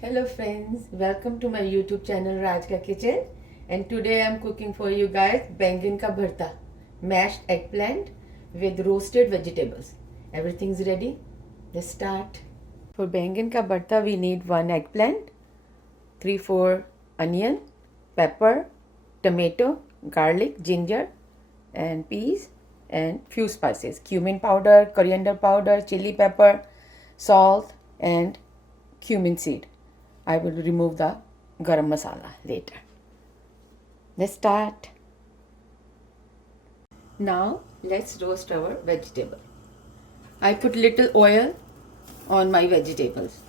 Hello friends, welcome to my YouTube channel Raj Ka Kitchen, and today I am cooking for you guys बैंगन का भरता, mashed eggplant with roasted vegetables. Everything's ready? Let's start. For बैंगन का भरता we need 1 eggplant, 3-4 onion, pepper, tomato, garlic, ginger and peas and few spices, cumin powder, coriander powder, chili pepper, salt and cumin seed. I will remove the garam masala later. Let's start. Now let's roast our vegetable. I put little oil on my vegetables.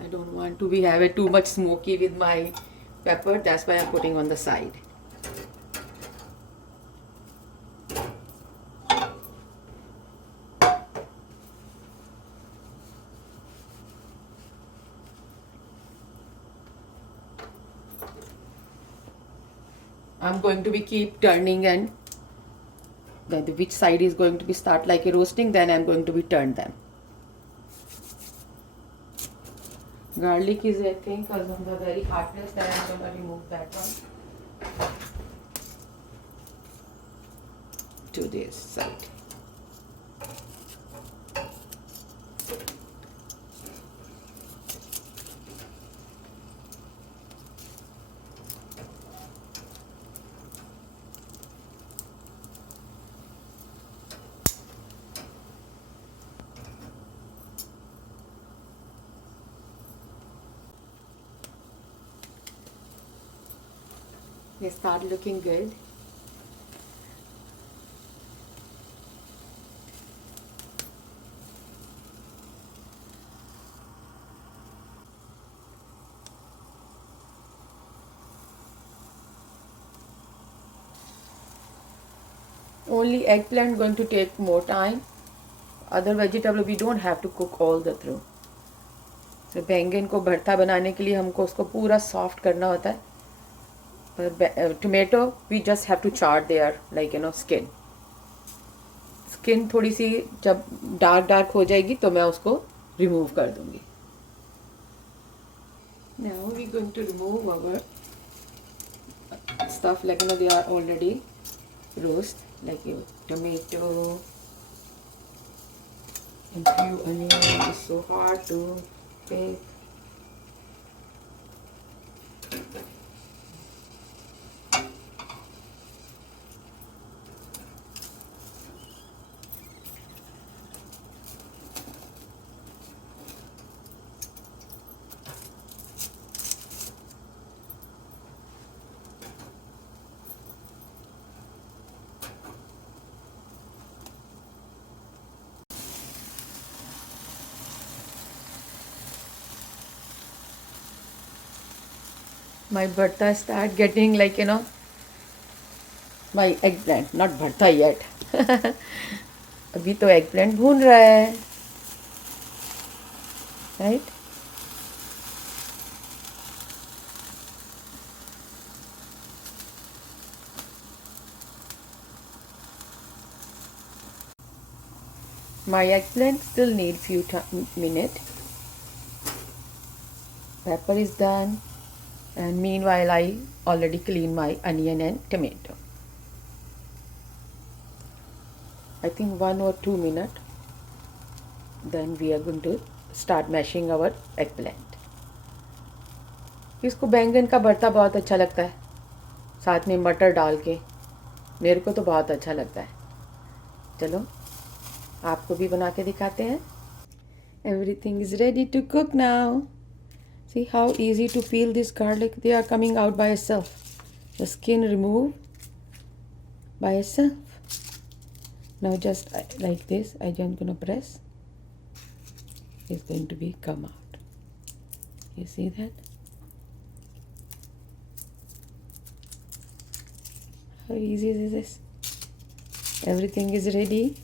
I don't want to have it too much smoky with my pepper. That's why I'm putting on the side. I'm going to be keep turning, and which side is going to be start like a roasting, then I'm going to be turn them. Garlic is, I think, because of the very hardness, then I'm going to remove that one to this side. They start looking good. Only eggplant going to take more time. Other vegetable we don't have to cook all the through. So बैंगन को भरता बनाने के लिए हमको उसको पूरा soft करना होता है. पर tomato we just have to char their like skin. Skin थोड़ी सी जब डार्क हो जाएगी तो मैं उसको रिमूव कर दूंगी. Now we going to remove our stuff like they are already roast, like your tomato and few onions. It's so hard to pick. My bharta start getting like my eggplant, not bharta yet. अभी तो eggplant भून रहा है, right? My eggplant still need few minutes. Pepper is done, and meanwhile I already clean my onion and tomato. I think 1 or 2 minutes. Then we are going to start mashing our eggplant. इसको बैंगन का भरता बहुत अच्छा लगता है, साथ में मटर डाल के. मेरे को तो बहुत अच्छा लगता है. चलो आपको भी बना के दिखाते हैं. Everything is ready to cook now. See how easy to peel this garlic. They are coming out by itself. The skin removed by itself. Now just like this, I am going to press. It's going to be come out. You see that? How easy is this? Everything is ready.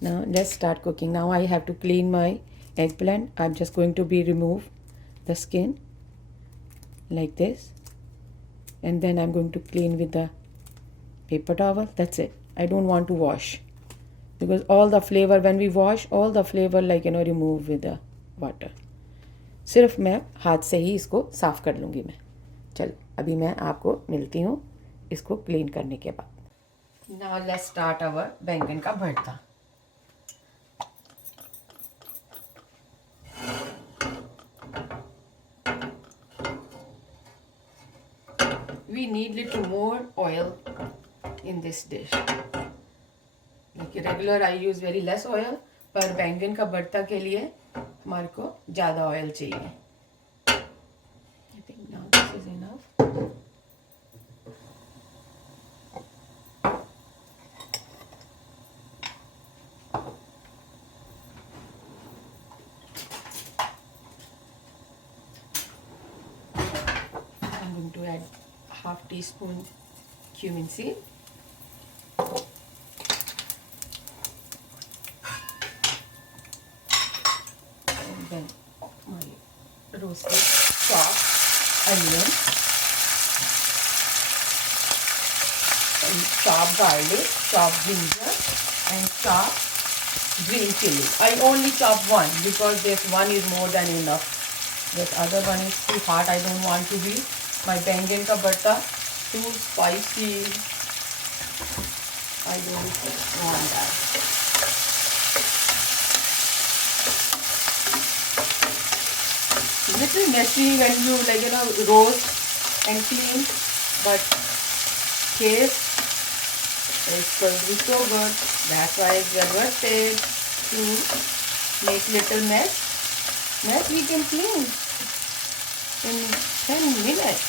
Now let's start cooking. Now I have to clean my eggplant. I'm just going to be remove the skin like this, and then I'm going to clean with the paper towel. That's it. I don't want to wash because all the flavor, when we wash, all the flavor like remove with the water. सिर्फ मैं हाथ से ही इसको साफ कर लूँगी मैं. चलो अभी मैं आपको मिलती हूँ इसको क्लीन करने के बाद. Now let's start our बैंगन का भरता. We need little more oil in this dish. Like regular I use very less oil, पर बैंगन का भरता के लिए हमारे को ज़्यादा ऑयल चाहिए. I think now this is enough. I'm going to add half teaspoon cumin seed. And then my roasted chopped onion and chopped garlic, chopped ginger and chopped green chili. I only chop one because this one is more than enough. That other one is too hot. I don't want to be my बैंगन का भरता too spicy. I don't want that. Little messy when you roast and clean, but taste is going to be so good. That's why it's worth it to make little mess we can clean in 10 minutes.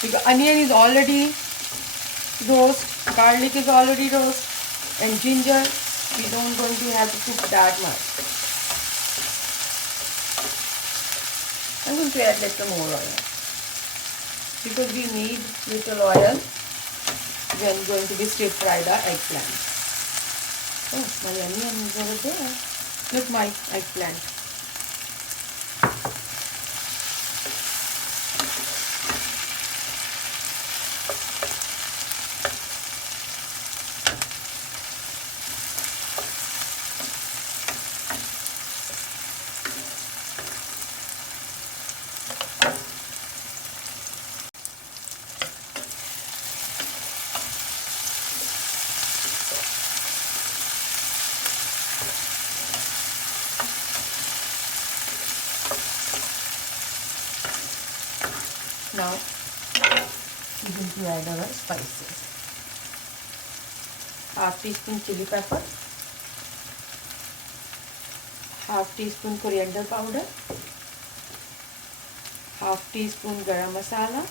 Because onion is already roast, garlic is already roast, and ginger we don't going to have to cook that much. I'm going to add little more oil because we need little oil when going to be stir fry the eggplant. Oh, my onion is over there. Look, my eggplant. Now we're going to add our spices. Half teaspoon chili pepper, half teaspoon coriander powder, half teaspoon garam masala,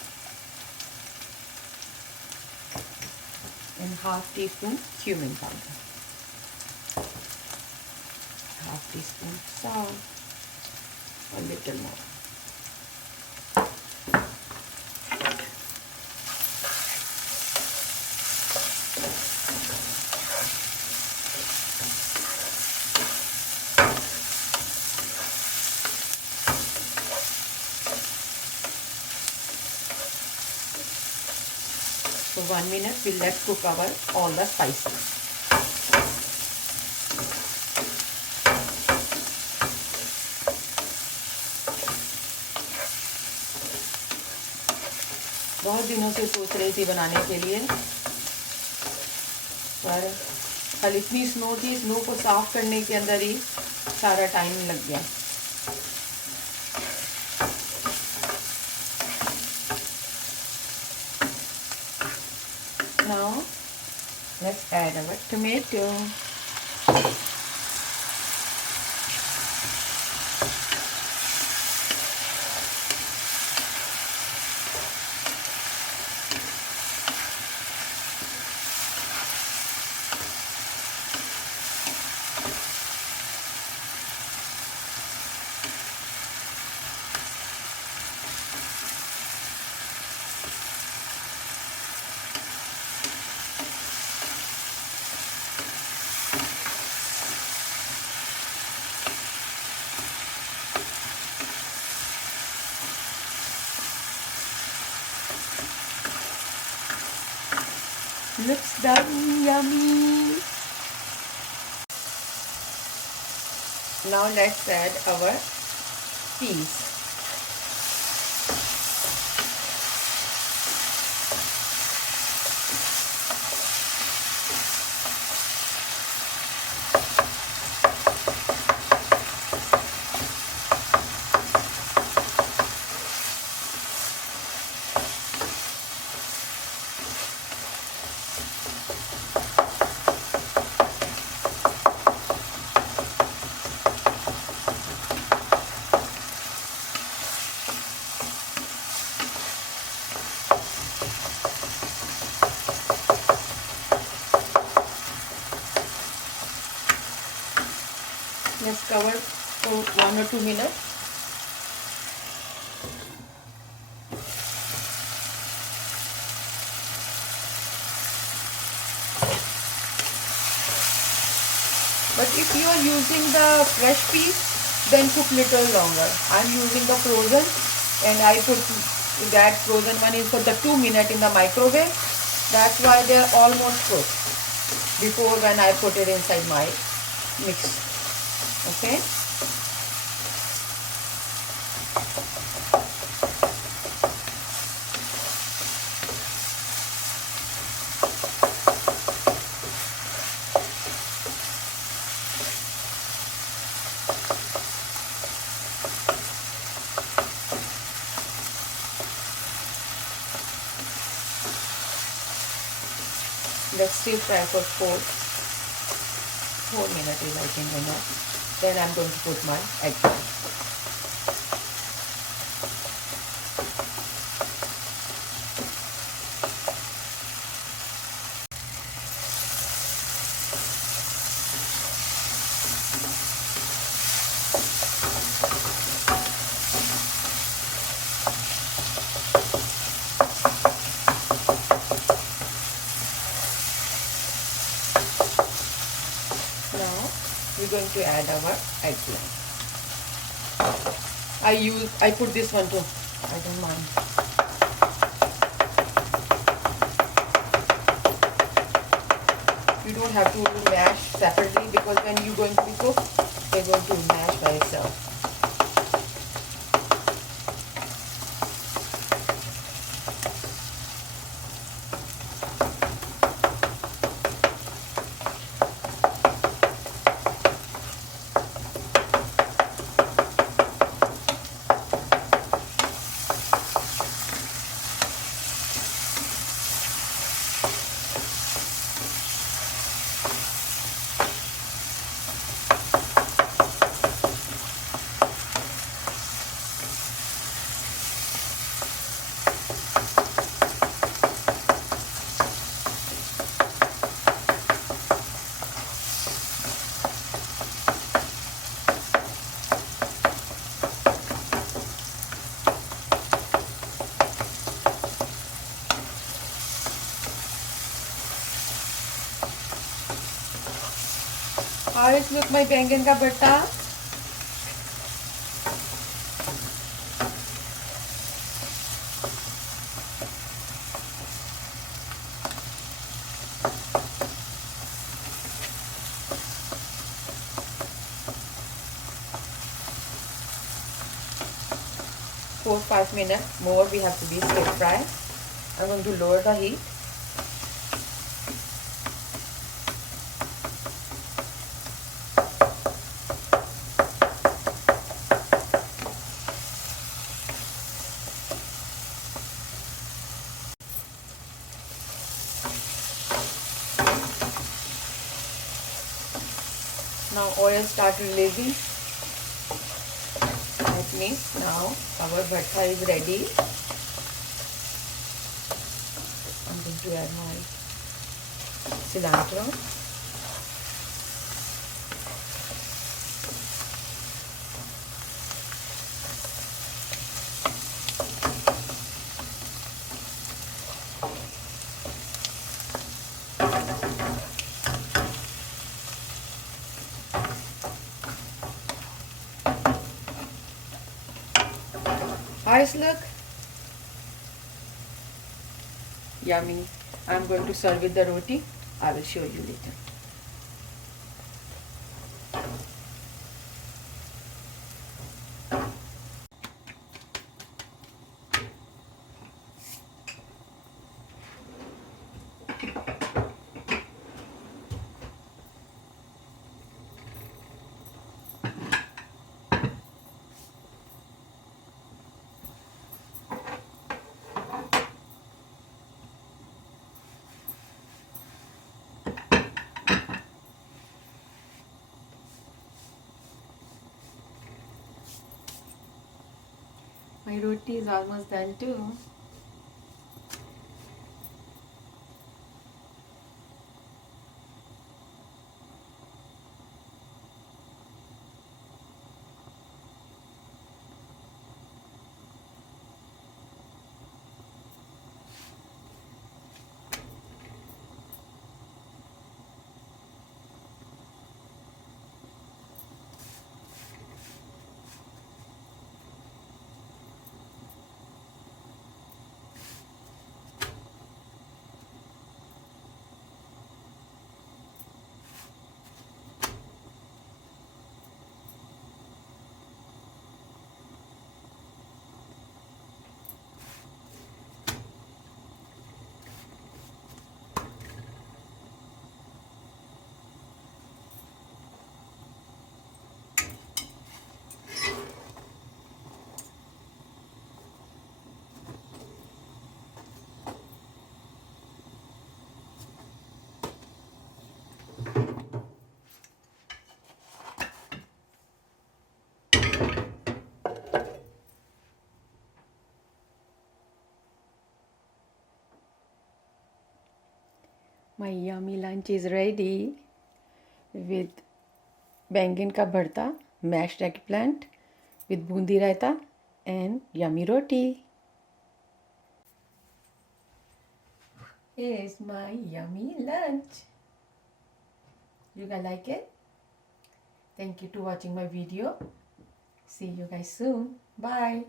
and half teaspoon cumin powder, half teaspoon salt, a little more. So 1 minute we'll let cook all the spices. बहुत दिनों से सोच रही थी बनाने के लिए, पर कल इतनी स्नो थी, स्नो को साफ करने के अंदर ही सारा टाइम लग गया. Now let's add our tomato. Looks done, yummy. Now let's add our peas. Let's cover for 1 or 2 minutes. But if you are using the fresh peas, then cook little longer. I'm using the frozen, and I put that frozen one is for the 2 minutes in the microwave. That's why they are almost cooked before when I put it inside my mix. Okay. Let's still fry for 4 minutes is I think enough. Then I'm going to put my eggplant. We're going to add our eggplant. I put this one too. I don't mind. You don't have to mash separately because when you're going to cook, they're going to mash by itself. How is look my बैंगन का भरता? For 5 minutes more we have to be stir fry. I'm going to lower the heat. Now oil start releasing. That means now our bharta is ready. I'm going to add my cilantro. Eyes look yummy. I'm going to serve with the roti. I will show you later. My roti is almost done too. My yummy lunch is ready with बैंगन का भरता, mashed eggplant with bundi raita and yummy roti. Here's my yummy lunch. You guys like it? Thank you to watching my video. See you guys soon. Bye.